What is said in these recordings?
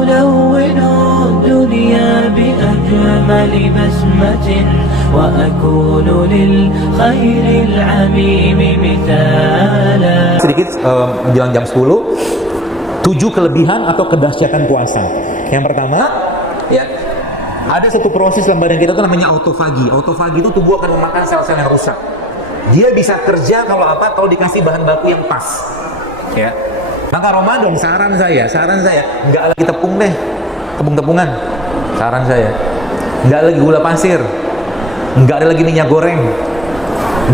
ألون الدنيا بأجمل بسمة وأكون للخير العميم مثالا. Sedikit menjelang jam 10, 7 kelebihan atau kedahsyatan puasa. Yang pertama, ya, ada satu proses dalam badan kita itu namanya autofagi. Autofagi itu tubuh akan memakan sel-sel yang rusak. Dia bisa kerja kalau apa? Kalau dikasih bahan baku yang pas. Ya. Maka Ramadan saran saya nggak lagi tepung deh, tepung-tepungan. Saran saya, nggak lagi gula pasir, nggak ada lagi minyak goreng,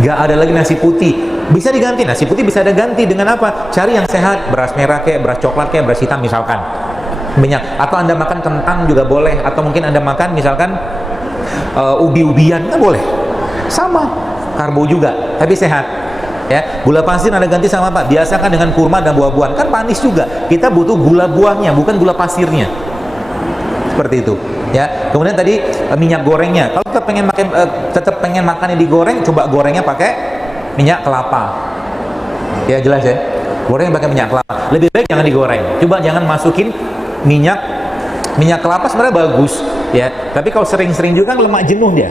nggak ada lagi nasi putih. Bisa diganti, nasi putih bisa ada ganti dengan apa? Cari yang sehat, beras merah kayak, beras coklat kayak, beras hitam misalkan. Minyak, atau Anda makan kentang juga boleh, atau mungkin Anda makan misalkan ubi-ubian kan boleh. Sama, karbo juga, tapi sehat. Ya, gula pasir Anda ganti sama apa? Biasakan dengan kurma dan buah-buahan. Kan manis juga. Kita butuh gula buahnya, bukan gula pasirnya. Seperti itu. Ya. Kemudian tadi minyak gorengnya. Kalau tetap pengen makannya digoreng, coba gorengnya pakai minyak kelapa. Ya, jelas ya. Goreng pakai minyak kelapa. Lebih baik jangan digoreng. Coba jangan masukin minyak kelapa, sebenarnya bagus, ya. Tapi kalau sering-sering juga kan lemak jenuh dia.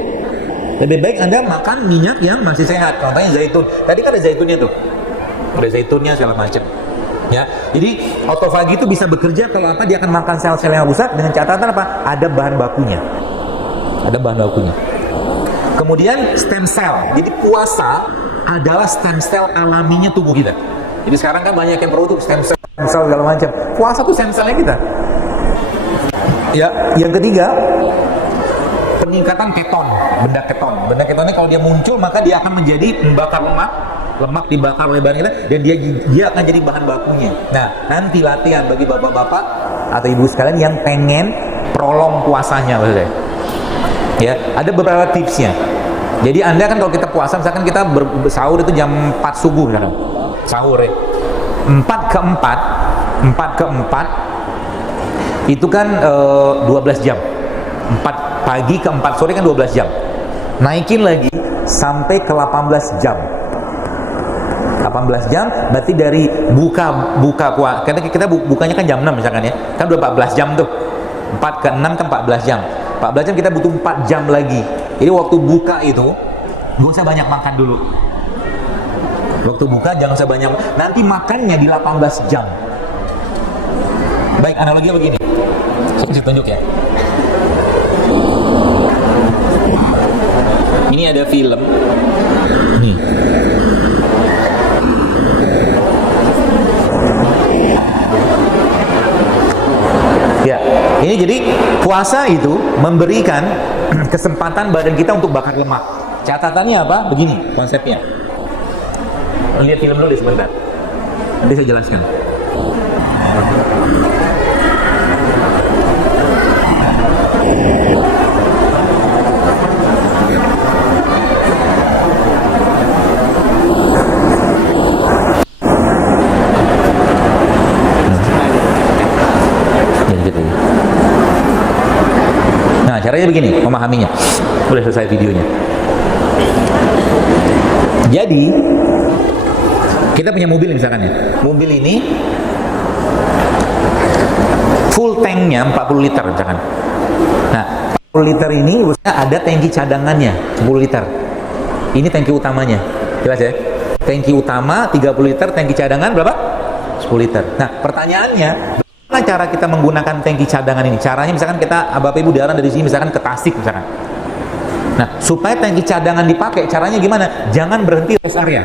Lebih baik Anda makan minyak yang masih sehat. Contohnya zaitun. Tadi kan ada zaitunnya tuh. Ada zaitunnya segala macam. Ya. Jadi autofagi itu bisa bekerja kalau apa? Dia akan makan sel-sel yang rusak dengan catatan apa? Ada bahan bakunya. Ada bahan bakunya. Kemudian stem cell. Jadi puasa adalah stem cell alaminya tubuh kita. Jadi sekarang kan banyak yang perlu tuh stem cell segala macam. Puasa tuh stem cellnya kita. Ya, yang ketiga, peningkatan keton, benda keton. Benda keton ini kalau dia muncul maka dia akan menjadi membakar lemak dibakar oleh badan kita, dan dia akan jadi bahan bakunya. Nah, nanti latihan bagi bapak-bapak atau ibu sekalian yang pengen prolong puasanya, maksudnya. Ya, ada beberapa tipsnya. Jadi Anda kan kalau kita puasa, misalkan kita sahur itu jam 4 subuh, misalkan. Sahur ya. 4 ke 4 itu kan 12 jam. 4 pagi ke 4 sore kan 12 jam. Naikin lagi sampai ke 18 jam. 18 jam berarti dari buka karena kita bukanya kan jam 6 misalkan ya. Kan udah 14 jam tuh. 4 ke 6 kan 14 jam. 14 jam kita butuh 4 jam lagi. Jadi waktu buka itu nggak usah banyak makan dulu. Waktu buka jangan usah banyak. Nanti makannya di 18 jam. Baik, analoginya begini. Saya kasih tunjuk ya. Ini ada film. Nih. Ya, ini jadi puasa itu memberikan kesempatan badan kita untuk bakar lemak. Catatannya apa? Begini konsepnya. Lihat film dulu deh sebentar. Nanti saya jelaskan. Nah, caranya begini memahaminya. Udah selesai videonya. Jadi kita punya mobil misalkan ya. Mobil ini full tanknya 40 liter misalkan. Nah, 40 liter ini ada tangki cadangannya 10 liter. Ini tangki utamanya. Jelas ya? Tangki utama 30 liter, tangki cadangan berapa? 10 liter. Nah, pertanyaannya, bagaimana cara kita menggunakan tangki cadangan ini? Caranya misalkan kita, Bapak Ibu diarahkan dari sini misalkan ke Tasik misalkan. Nah, supaya tangki cadangan dipakai, caranya gimana? Jangan berhenti rest area.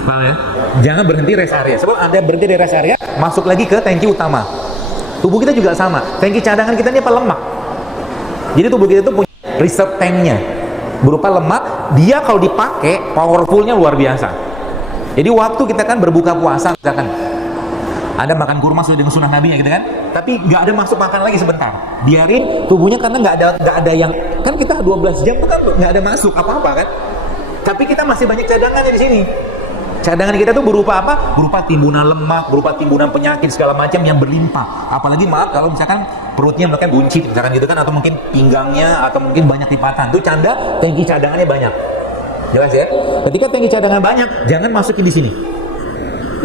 Paham ya? Jangan berhenti rest area. Sebab Anda berhenti di rest area, masuk lagi ke tangki utama. Tubuh kita juga sama. Tangki cadangan kita ini apa? Lemak. Jadi tubuh kita itu punya reserve tanknya berupa lemak. Dia kalau dipakai powerfulnya luar biasa. Jadi waktu kita kan berbuka puasa, misalkan Anda makan kurma sesuai dengan sunnah Nabi ya, gitu kan? Tapi nggak ada masuk makan lagi sebentar. Biarin tubuhnya, karena nggak ada yang, kan kita 12 jam kan nggak ada masuk apa-apa kan? Tapi kita masih banyak cadangannya di sini. Cadangan kita tuh berupa apa? Berupa timbunan lemak, berupa timbunan penyakit segala macam yang berlimpah. Apalagi maaf kalau misalkan perutnya mereka buncit misalkan gitu kan, atau mungkin pinggangnya, atau mungkin banyak lipatan. Itu canda tangki cadangannya banyak. Jelas ya? Ketika tangki cadangan banyak, jangan masukin di sini.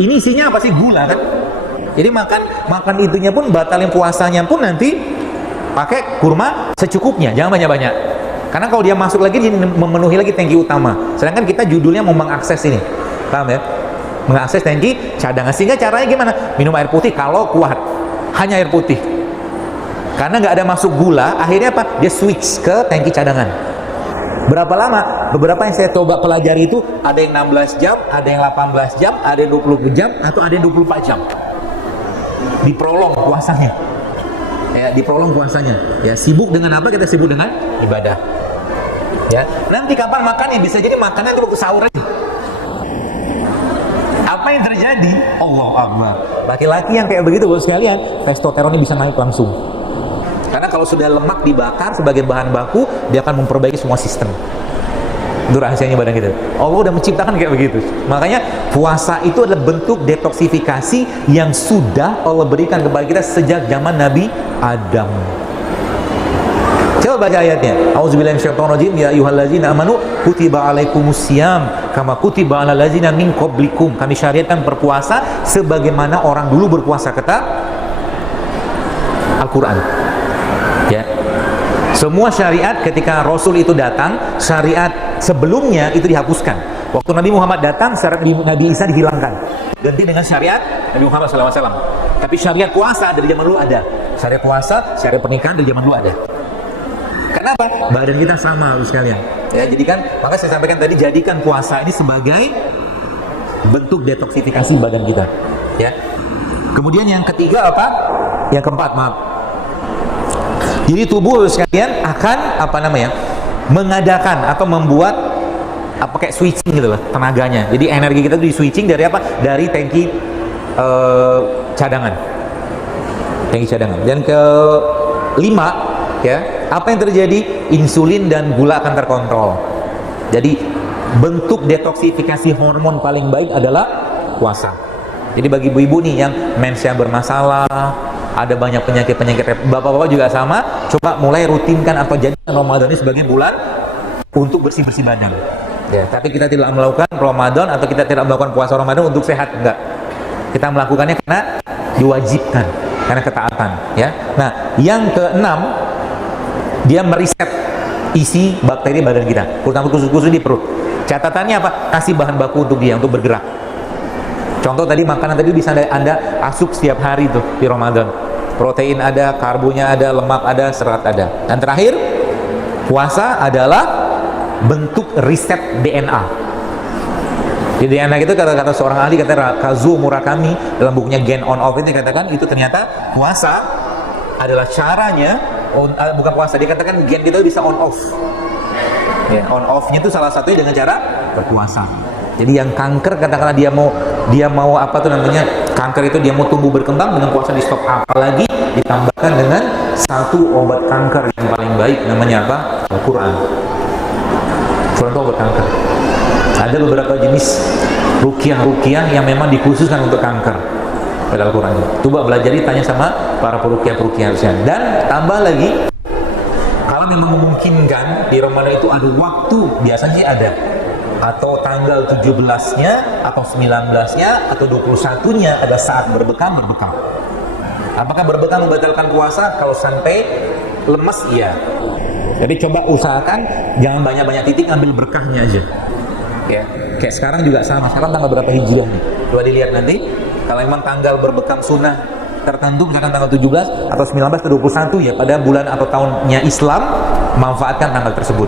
Ini isinya apa sih? Gula kan? Jadi makan itunya pun batalin puasanya pun nanti pakai kurma secukupnya, jangan banyak-banyak. Karena kalau dia masuk lagi, dia memenuhi lagi tangki utama. Sedangkan kita judulnya mau mengakses ini, paham ya? Mengakses tangki cadangan. Sehingga caranya gimana? Minum air putih kalau kuat, hanya air putih. Karena nggak ada masuk gula, akhirnya apa? Dia switch ke tangki cadangan. Berapa lama? Beberapa yang saya coba pelajari itu ada yang 16 jam, ada yang 18 jam, ada yang 20 jam, atau ada yang 24 jam. Diprolong puasanya. Ya, diprolong puasanya. Ya, sibuk dengan apa? Kita sibuk dengan ibadah. Ya, nanti kapan makannya? Bisa jadi makannya itu waktu sahur aja. Apa yang terjadi? Allahu Akbar. Laki-laki yang kayak begitu, Bapak sekalian, testosteronnya bisa naik langsung. Karena kalau sudah lemak dibakar sebagai bahan baku, dia akan memperbaiki semua sistem. Itu rahasianya badan kita. Allah udah menciptakan kayak begitu. Makanya puasa itu adalah bentuk detoksifikasi yang sudah Allah berikan kepada kita sejak zaman Nabi Adam. Coba baca ayatnya. Auzubillahi minasyaitonirrajim. Ya ayyuhallazina amanu kutiba alaikumusiyam kama kutiba alal ladzina min qablikum. Kami syariatkan berpuasa sebagaimana orang dulu berpuasa, kata Al-Qur'an. Ya. Semua syariat ketika Rasul itu datang, syariat sebelumnya itu dihapuskan. Waktu Nabi Muhammad datang, syariat Nabi Isa dihilangkan. Ganti dengan syariat Nabi Muhammad SAW. Tapi syariat puasa dari zaman dulu ada. Syariat puasa, syariat pernikahan dari zaman dulu ada. Kenapa? Badan kita sama sekalian. Ya, jadi kan, maka saya sampaikan tadi, jadikan puasa ini sebagai bentuk detoksifikasi badan kita. Ya. Kemudian yang ketiga apa? Yang keempat, maaf. Jadi tubuh sekalian akan mengadakan atau membuat kayak switching gitu loh tenaganya. Jadi energi kita tuh di switching dari apa? Dari tangki cadangan. Tangki cadangan. Dan kelima, ya, apa yang terjadi? Insulin dan gula akan terkontrol. Jadi bentuk detoksifikasi hormon paling baik adalah puasa. Jadi bagi ibu-ibu nih yang mensnya bermasalah, ada banyak penyakit-penyakit, bapak-bapak juga sama, coba mulai rutinkan atau jadikan Ramadan ini sebagai bulan untuk bersih-bersih badan. Ya, tapi kita tidak melakukan Ramadan atau kita tidak melakukan puasa Ramadan untuk sehat, enggak. Kita melakukannya karena diwajibkan, karena ketaatan, ya. Nah, yang keenam, dia meriset isi bakteri badan kita, terutama khusus-khusus di perut. Catatannya apa? Kasih bahan baku untuk dia, untuk bergerak. Contoh tadi, makanan tadi bisa Anda asup setiap hari tuh di Ramadan. Protein ada, karbonya ada, lemak ada, serat ada. Dan terakhir, puasa adalah bentuk riset DNA. Di DNA itu kata-kata seorang ahli, kata Kazuo Murakami dalam bukunya Gen on Off ini katakan itu ternyata puasa adalah caranya, bukan puasa, dia katakan gen kita bisa on off. Ya, on off-nya itu salah satunya dengan cara berpuasa. Jadi yang kanker, katakanlah dia mau kanker itu dia mau tumbuh berkembang, dengan puasa di stop. Apalagi ditambahkan dengan satu obat kanker yang paling baik, namanya apa? Al-Quran. Contoh obat kanker. Ada beberapa jenis ruqyah yang memang dikhususkan untuk kanker pada Al-Quran. Coba belajar, tanya sama para peruqyah dan tambah lagi, kalau memang memungkinkan di Ramadan itu ada waktu, biasanya sih ada, atau tanggal 17-nya atau 19-nya atau 21-nya ada saat berbekam. Apakah berbekam membatalkan puasa? Kalau sampai lemas, iya. Jadi coba usahakan jangan banyak-banyak titik, ambil berkahnya aja. Ya, kayak sekarang juga sama. Sekarang tanggal berapa Hijriah nih? Coba dilihat nanti. Kalau memang tanggal berbekam sunnah tertentu, misalkan tanggal 17 atau 19 atau 21 ya pada bulan atau tahunnya Islam, manfaatkan tanggal tersebut.